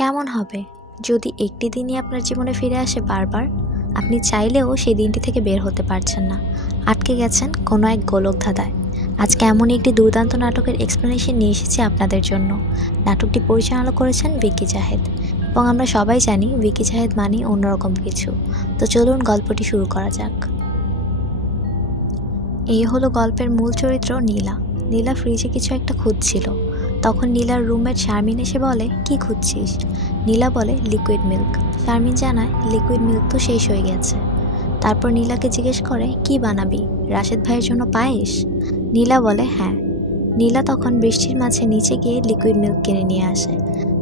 কেমন হবে যদি একটি দিনই আপনার জীবনে ফিরে আসে বারবার? আপনি চাইলেও সেই দিনটি থেকে বের হতে পারছেন না, আটকে গেছেন কোনো এক গোলকধাঁধায়। আজকে এমনই একটি দুর্দান্ত নাটকের এক্সপ্লেনেশন নিয়ে এসেছি আপনাদের জন্য। নাটকটি পরিচালনা করেছেন ভিকি জাহেদ, এবং আমরা সবাই জানি ভিকি জাহেদ মানেই অন্যরকম কিছু। তো চলুন গল্পটি শুরু করা যাক। এই হলো গল্পের মূল চরিত্র নীলা। নীলা ফ্রিজে কিছু একটা খুঁজছিল। তখন নীলার রুমমেট শারমিন এসে বলে, কি খুঁজছিস? নীলা বলে, লিকুইড মিল্ক। শারমিন জানায়, লিকুইড মিল্ক তো শেষ হয়ে গেছে। তারপর নীলাকে জিজ্ঞেস করে, কি বানাবি? রাশেদ ভাইয়ের জন্য পায়েস? নীলা বলে, হ্যাঁ। নীলা তখন বৃষ্টির মাঝে নিচে গিয়ে লিকুইড মিল্ক কিনে নিয়ে আসে।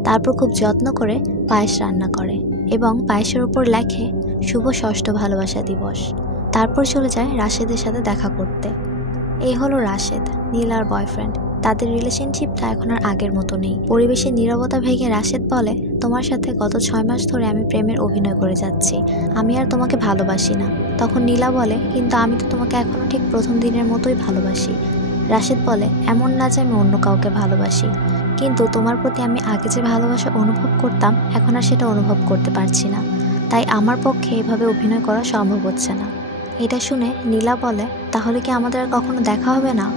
তারপর খুব যত্ন করে পায়েস রান্না করে এবং পায়েসের ওপর লেখে, শুভ ষষ্ঠ ভালোবাসা দিবস। তারপর চলে যায় রাশেদের সাথে দেখা করতে। এই হলো রাশেদ, নীলার বয়ফ্রেন্ড। তাদের রিলেশনশিপটা এখন আর আগের মতো নেই। পরিবেশের নীরবতা ভেঙে রাশেদ বলে, তোমার সাথে গত 6 মাস ধরে আমি প্রেমের অভিনয় করে যাচ্ছি, আমি আর তোমাকে ভালোবাসি না। তখন নীলা বলে, কিন্তু আমি তো তোমাকে এখনো ঠিক প্রথম দিনের মতোই ভালোবাসি। রাশেদ বলে, এমন না যে আমি অন্য কাউকে ভালোবাসি, কিন্তু তোমার প্রতি আমি আগে যে ভালোবাসা অনুভব করতাম এখন আর সেটা অনুভব করতে পারছি না, তাই আমার পক্ষে এভাবে অভিনয় করা সম্ভব হচ্ছে না। এটা শুনে নীলা বলে, তাহলে কি আমাদের আর কখনো দেখা হবে না?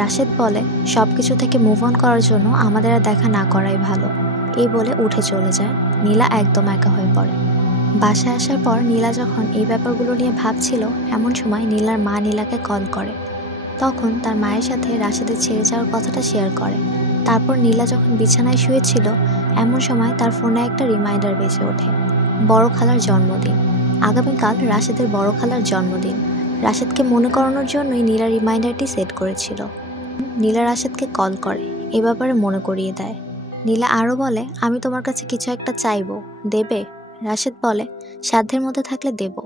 রাশেদ বলে, সব কিছু থেকে মুভ অন করার জন্য আমাদের আর দেখা না করাই ভালো। এই বলে উঠে চলে যায়। নীলা একদম একা হয়ে পড়ে। বাসায় আসার পর নীলা যখন এই ব্যাপারগুলো নিয়ে ভাবছিল, এমন সময় নীলার মা নীলাকে কল করে। তখন তার মায়ের সাথে রাশেদের ছেড়ে যাওয়ার কথাটা শেয়ার করে। তারপর নীলা যখন বিছানায় শুয়েছিল, এমন সময় তার ফোনে একটা রিমাইন্ডার বেজে ওঠে। বড় খালার জন্মদিন। আগামীকাল রাশেদের বড় খালার জন্মদিন। রাশেদকে মনে করানোর জন্যই নীলা রিমাইন্ডারটি সেট করেছিল। নীলা রাশেদকে কল করে, এ ব্যাপারে মনে করিয়ে দেয়। নীলা আরও বলে, আমি তোমার কাছে কিছু একটা চাইবো, দেবে? রাশেদ বলে, সাধ্যের মধ্যে থাকলে দেব।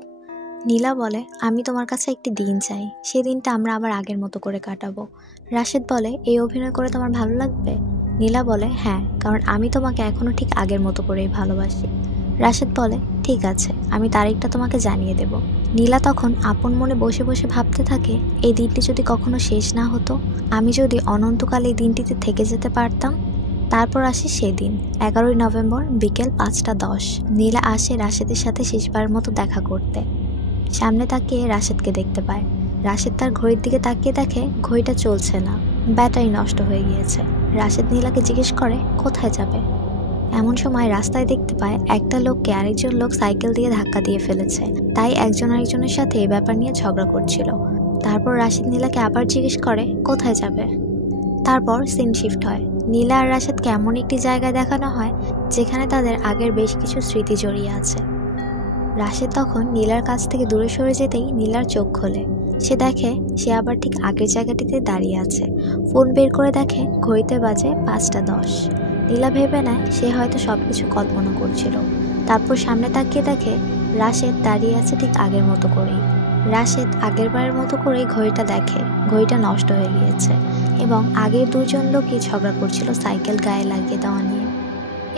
নীলা বলে, আমি তোমার কাছে একটি দিন চাই, সেই দিনটা আমরা আবার আগের মতো করে কাটাবো। রাশেদ বলে, এই অভিনয় করে তোমার ভালো লাগবে? নীলা বলে, হ্যাঁ, কারণ আমি তোমাকে এখনও ঠিক আগের মতো করেই ভালোবাসি। রাশেদ বলে, ঠিক আছে, আমি তারিখটা তোমাকে জানিয়ে দেব। নীলা তখন আপন মনে বসে বসে ভাবতে থাকে, এই দিনটি যদি কখনো শেষ না হতো, আমি যদি অনন্তকাল এই দিনটিতে থেকে যেতে পারতাম। তারপর আসে সেদিন, 11ই নভেম্বর বিকেল 5টা 10। নীলা আসে রাশেদের সাথে শেষবার মতো দেখা করতে। সামনে তাকিয়ে রাশেদকে দেখতে পায়। রাশেদ তার ঘড়ির দিকে তাকিয়ে দেখে ঘড়িটা চলছে না, ব্যাটারি নষ্ট হয়ে গিয়েছে। রাশেদ নীলাকে জিজ্ঞেস করে, কোথায় যাবে? এমন সময় রাস্তায় দেখতে পায় একটা লোককে আরেকজন লোক সাইকেল দিয়ে ধাক্কা দিয়ে ফেলেছে, তাই একজন আরেকজনের সাথে এই ব্যাপার নিয়ে ঝগড়া করছিল। তারপর রাশেদ নীলাকে আবার জিজ্ঞেস করে, কোথায় যাবে? তারপর সিন শিফট হয়। নীলা আর রাশেদকে এমন একটি জায়গায় দেখানো হয় যেখানে তাদের আগের বেশ কিছু স্মৃতি জড়িয়ে আছে। রাশেদ তখন নীলার কাছ থেকে দূরে সরে যেতেই নীলার চোখ খোলে। সে দেখে সে আবার ঠিক আগের জায়গাটিতে দাঁড়িয়ে আছে। ফোন বের করে দেখে ঘড়িতে বাজে 5টা 10। নীলা ভেবে নেয় সে হয়তো সব কিছু কল্পনা করছিল। তারপর সামনে তাকিয়ে দেখে রাশেদ দাঁড়িয়ে আছে ঠিক আগের মতো করেই। রাশেদ আগের বারের মতো করেই ঘড়িটা দেখে, ঘড়িটা নষ্ট হয়ে গিয়েছে এবং আগের দুজন লোকই ঝগড়া করছিল সাইকেল গায়ে লাগিয়ে দেওয়া নিয়ে।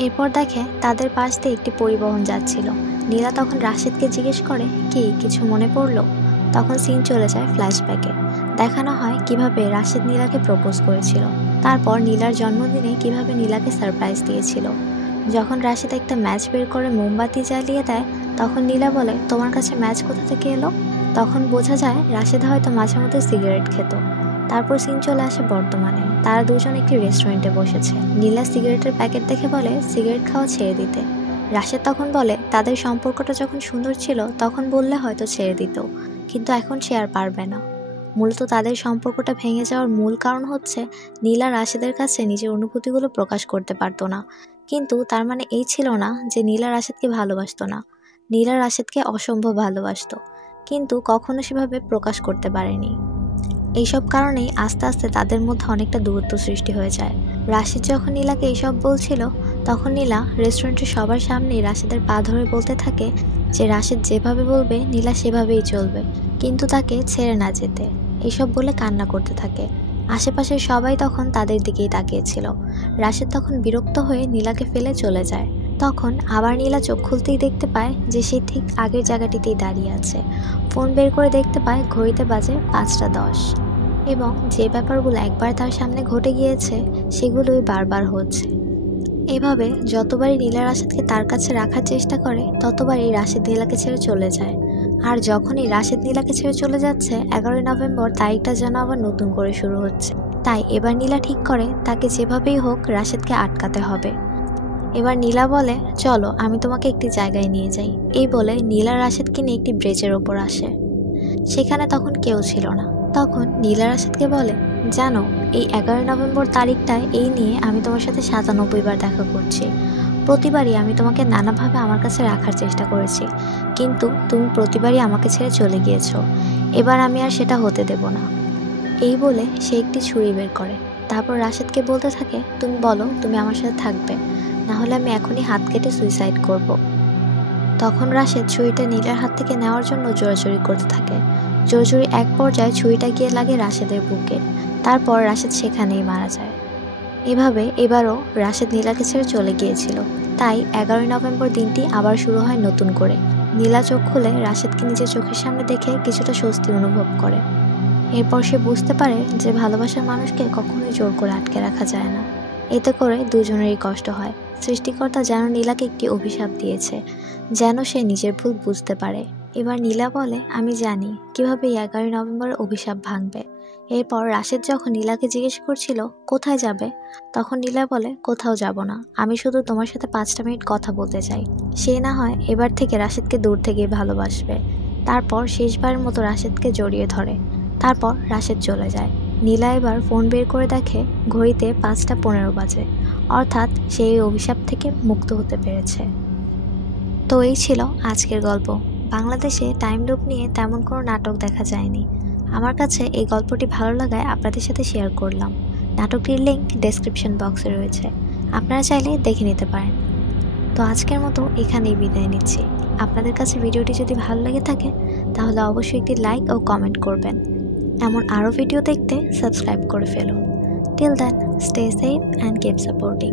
এরপর দেখে তাদের পাশ দিয়ে একটি পরিবহন যাচ্ছিল। নীলা তখন রাশেদকে জিজ্ঞেস করে, কি কিছু মনে পড়লো? তখন সিন চলে যায় ফ্ল্যাশব্যাকে। দেখানো হয় কিভাবে রাশেদ নীলাকে প্রপোজ করেছিল, তারপর নীলার জন্মদিনে কিভাবে নীলাকে সারপ্রাইজ দিয়েছিল। যখন রাশেদ একটা ম্যাচ বের করে মোমবাতি জ্বালিয়ে দেয়, তখন নীলা বলে, তোমার কাছে ম্যাচ কোথা থেকে এলো? তখন বোঝা যায় রাশেদ হয়তো মাঝে মধ্যে সিগারেট খেত। তারপর সিন চলে আসে বর্তমানে। তারা দুজন একটি রেস্টুরেন্টে বসেছে। নীলা সিগারেটের প্যাকেট দেখে বলে, সিগারেট খাওয়া ছেড়ে দিতে। রাশেদ তখন বলে, তাদের সম্পর্কটা যখন সুন্দর ছিল তখন বললে হয়তো ছেড়ে দিত, কিন্তু এখন সে আর পারবে না। মূলত তাদের সম্পর্কটা ভেঙে যাওয়ার মূল কারণ হচ্ছে নীলা রাশেদের কাছে নিজের অনুভূতিগুলো প্রকাশ করতে পারতো না। কিন্তু তার মানে এই ছিল না যে নীলা রাশেদকে ভালোবাসতো না। নীলা রাশেদকে অসম্ভব ভালোবাসতো, কিন্তু কখনো সেভাবে প্রকাশ করতে পারেনি। এইসব কারণেই আস্তে আস্তে তাদের মধ্যে অনেকটা দূরত্ব সৃষ্টি হয়ে যায়। রাশেদ যখন নীলাকে এইসব বলছিল, তখন নীলা রেস্টুরেন্টের সবার সামনেই রাশেদের পা ধরে বলতে থাকে যে রাশেদ যেভাবে বলবে নীলা সেভাবেই চলবে, কিন্তু তাকে ছেড়ে না যেতে। এইসব বলে কান্না করতে থাকে। আশেপাশের সবাই তখন তাদের দিকেই তাকিয়েছিল। রাশেদ তখন বিরক্ত হয়ে নীলাকে ফেলে চলে যায়। তখন আবার নীলা চোখ খুলতেই দেখতে পায় যে সে ঠিক আগের জায়গাটিতেই দাঁড়িয়ে আছে। ফোন বের করে দেখতে পায় ঘড়িতে বাজে 5টা 10 এবং যে ব্যাপারগুলো একবার তার সামনে ঘটে গিয়েছে সেগুলোই বারবার হচ্ছে। এভাবে যতবারই নীলা রাশেদকে তার কাছে রাখার চেষ্টা করে ততবারই রাশেদ নীলাকে ছেড়ে চলে যায়। আর যখনই রাশেদ নীলাকে ছেড়ে চলে যাচ্ছে 11ই নভেম্বর তারিখটা যেন আবার নতুন করে শুরু হচ্ছে। তাই এবার নীলা ঠিক করে তাকে যেভাবেই হোক রাশেদকে আটকাতে হবে। এবার নীলা বলে, চলো আমি তোমাকে একটি জায়গায় নিয়ে যাই। এই বলে নীলা রাশেদকে নিয়ে একটি ব্রিজের ওপর আসে। সেখানে তখন কেউ ছিল না। তখন নীলা রাশেদকে বলে, জানো এই 11ই নভেম্বর তারিখটায় এই নিয়ে আমি তোমার সাথে 97 বার দেখা করছি। প্রতিবারই আমি তোমাকে নানাভাবে আমার কাছে রাখার চেষ্টা করেছি, কিন্তু তুমি প্রতিবারই আমাকে ছেড়ে চলে গিয়েছো। এবার আমি আর সেটা হতে দেব না। এই বলে সে একটি ছুরি বের করে। তারপর রাশেদকে বলতে থাকে, তুমি বলো তুমি আমার সাথে থাকবে, না হলে আমি এখনই হাত কেটে সুইসাইড করব। তখন রাশেদ ছুরিটা নীলার হাত থেকে নেওয়ার জন্য জোরাজুরি করতে থাকে। জোরাজুরি এক পর্যায়ে ছুরিটা গিয়ে লাগে রাশেদের বুকে। তারপর রাশেদ সেখানেই মারা যায়। এভাবে এবারও রাশেদ নীলাকে ছেড়ে চলে গিয়েছিল। তাই 11ই নভেম্বর দিনটি আবার শুরু হয় নতুন করে। নীলা চোখ খুলে রাশেদকে নিজের চোখের সামনে দেখে কিছুটা স্বস্তি অনুভব করে। এরপর সে বুঝতে পারে যে ভালোবাসার মানুষকে কখনোই জোর করে আটকে রাখা যায় না। এতে করে দুজনেরই কষ্ট হয়। সৃষ্টিকর্তা যেন নীলাকে একটি অভিশাপ দিয়েছে, যেন সে নিজের ভুল বুঝতে পারে। এবার নীলা বলে, আমি জানি কিভাবে 11ই নভেম্বরের অভিশাপ ভাঙবে। এরপর রাশেদ যখন নীলাকে জিজ্ঞেস করছিল কোথায় যাবে, তখন নীলা বলে, কোথাও যাব না, আমি শুধু তোমার সাথে 5টা মিনিট কথা বলতে চাই। সে না হয় এবার থেকে রাশেদকে দূর থেকেই ভালোবাসবে। তারপর শেষবারের মতো রাশেদকে জড়িয়ে ধরে। তারপর রাশেদ চলে যায়। নীলা এবার ফোন বের করে দেখে ঘড়িতে 5টা 15 বাজে, অর্থাৎ সে এই অভিশাপ থেকে মুক্ত হতে পেরেছে। তো এই ছিল আজকের গল্প। বাংলাদেশে টাইম লুপ নিয়ে তেমন কোনো নাটক দেখা যায়নি। আমার কাছে এই গল্পটি ভালো লাগায় আপনাদের সাথে শেয়ার করলাম। নাটকটির লিঙ্ক ডেসক্রিপশন বক্সে রয়েছে, আপনারা চাইলে দেখে নিতে পারেন। তো আজকের মতো এখানেই বিদায় নিচ্ছি। আপনাদের কাছে ভিডিওটি যদি ভালো লেগে থাকে তাহলে অবশ্যই একটি লাইক ও কমেন্ট করবেন। এমন আরও ভিডিও দেখতে সাবস্ক্রাইব করে ফেলুন। Till then, stay safe and keep supporting.